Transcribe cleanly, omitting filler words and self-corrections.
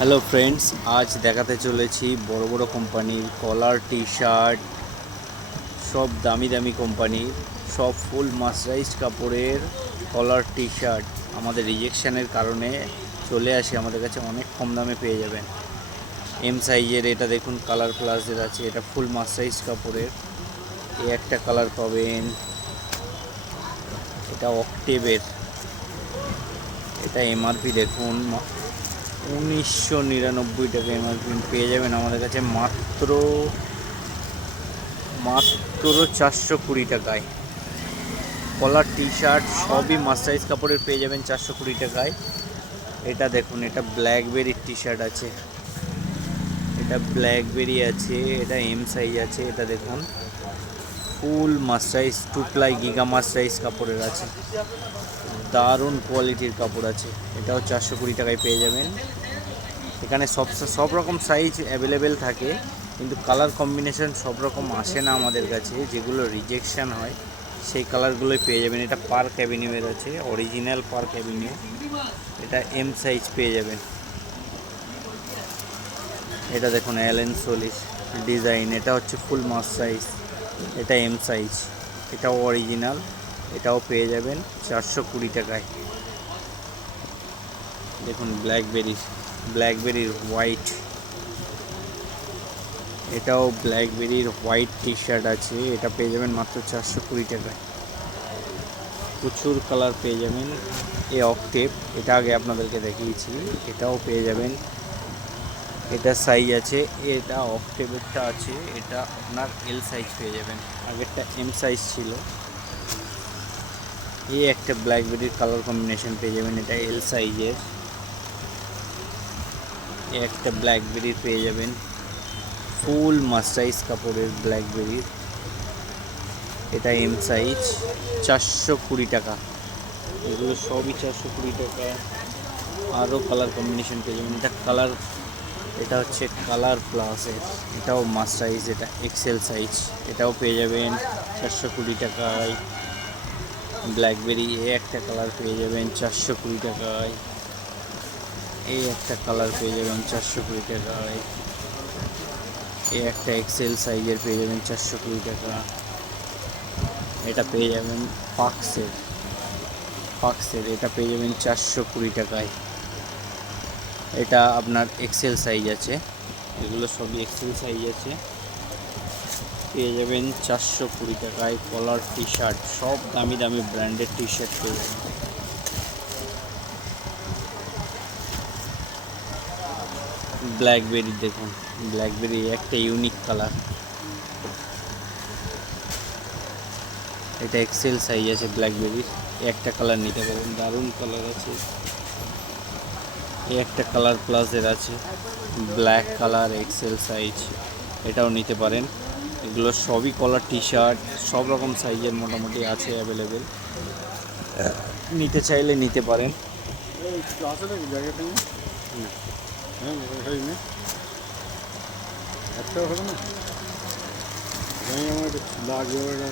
Hello friends, আজ দেখাতে চলেছি বড় বড় কোম্পানির কলার টি শার্ট, সব দামি দামি কোম্পানির সব ফুল মার্সারাইজড কাপড়ের কলার টি শার্ট আমাদের রিজেকশানের কারণে চলে আসে আমাদের কাছে। অনেক কম দামে পেয়ে যাবেন। এম সাইজের এটা দেখুন, কালার প্লাসের আছে, এটা ফুল মার্সারাইজড কাপড়ের। এই একটা কালার পাবেন, এটা অক্টেভের, এটা এমআরপি দেখুন 1999 টাকা এমআরপি পেয়ে যাবেন আমাদের কাছে মাত্র মাত্র 420 টাকায়। কলার টি শার্ট সবই মার্সারাইজ কাপড়ের পেয়ে যাবেন 420 টাকায়। এটা দেখুন, এটা ব্ল্যাকবেরির টি শার্ট আছে, এটা ব্ল্যাকবেরি আছে, এটা এম সাইজ আছে। এটা দেখুন ফুল মার্সারাইজ 2 প্লাই গিগা মার্সারাইজ কাপড়ের আছে, দারুণ কোয়ালিটির কাপড় আছে। এটাও 420 টাকায় পেয়ে যাবেন। এখানে সব রকম সাইজ অ্যাভেলেবেল থাকে, কিন্তু কালার কম্বিনেশন সব রকম আসে না আমাদের কাছে। যেগুলো রিজেকশান হয় সেই কালারগুলোই পেয়ে যাবেন। এটা পার্ক অ্যাভিনিউয়ের আছে, অরিজিনাল পার্ক অ্যাভিনিউ। এটা এম সাইজ পেয়ে যাবেন। এটা দেখুন অ্যালেন সোলিস ডিজাইন, এটা হচ্ছে ফুল মাস সাইজ, এটা এম সাইজ, এটাও অরিজিনাল, এটাও পেয়ে যাবেন 420 টাকায়। দেখুন ব্ল্যাকবেরির হোয়াইট, এটাও ব্ল্যাকবেরির হোয়াইট টি শার্ট আছে, এটা পেয়ে যাবেন মাত্র 420 টাকায়। প্রচুর কালার পেয়ে যাবেন। এ অক্টেভ, এটা আগে আপনাদেরকে দেখিয়েছি, এটাও পেয়ে যাবেন। এটা সাইজ আছে, এটা অক্টেভেরটা আছে, এটা আপনার এল সাইজ পেয়ে যাবেন, আগেরটা এম সাইজ ছিল। এই একটা ব্ল্যাকবেরির কালার কম্বিনেশন পেয়ে যাবেন, এটা এল সাইজের। এই একটা ব্ল্যাকবেরির পেয়ে যাবেন, ফুল মার্সারাইজ কাপড়ের ব্ল্যাকবেরির, এটা এম সাইজ, 420 টাকা। এগুলো সবই 420 টাকা। আরও কালার কম্বিনেশন পেয়ে যাবেন। এটা হচ্ছে কালার প্লাসের, এটাও মার্সারাইজ, এটা এক্সেল সাইজ, এটাও পেয়ে যাবেন 420 টাকায়। ব্ল্যাকবেরি এ একটা কালার পেয়ে যাবেন 420 টাকায়। এই একটা কালার পেয়ে যাবেন 420 টাকায়। এই একটা এক্সেল সাইজের পেয়ে যাবেন 420 টাকা। এটা পেয়ে যাবেন পাক্সের, এটা পেয়ে যাবেন 420 টাকায়। এটা আপনার এক্সেল সাইজ আছে, এগুলো সবই এক্সেল সাইজ আছে, পেয়ে যাবেন 420 টাকায়। কলার টি শার্ট, সব দামি দামি ব্র্যান্ডের টি শার্ট পেয়ে যাবেন। ব্ল্যাকবেরি দেখুন, ব্ল্যাকবেরি একটা ইউনিক কালার, এটা এক্সেল সাইজ আছে ব্ল্যাকবেরির। একটা কালার নিতে পারেন, দারুণ কালার আছে। একটা কালার প্লাসের আছে, ব্ল্যাক কালার এক্সেল সাইজ, এটাও নিতে পারেন। এগুলো সবই কলার টি শার্ট, সব রকম সাইজের মোটামুটি আছে অ্যাভেলেবেল, নিতে চাইলে নিতে পারেন। একটা হবে না, আমার লাগবে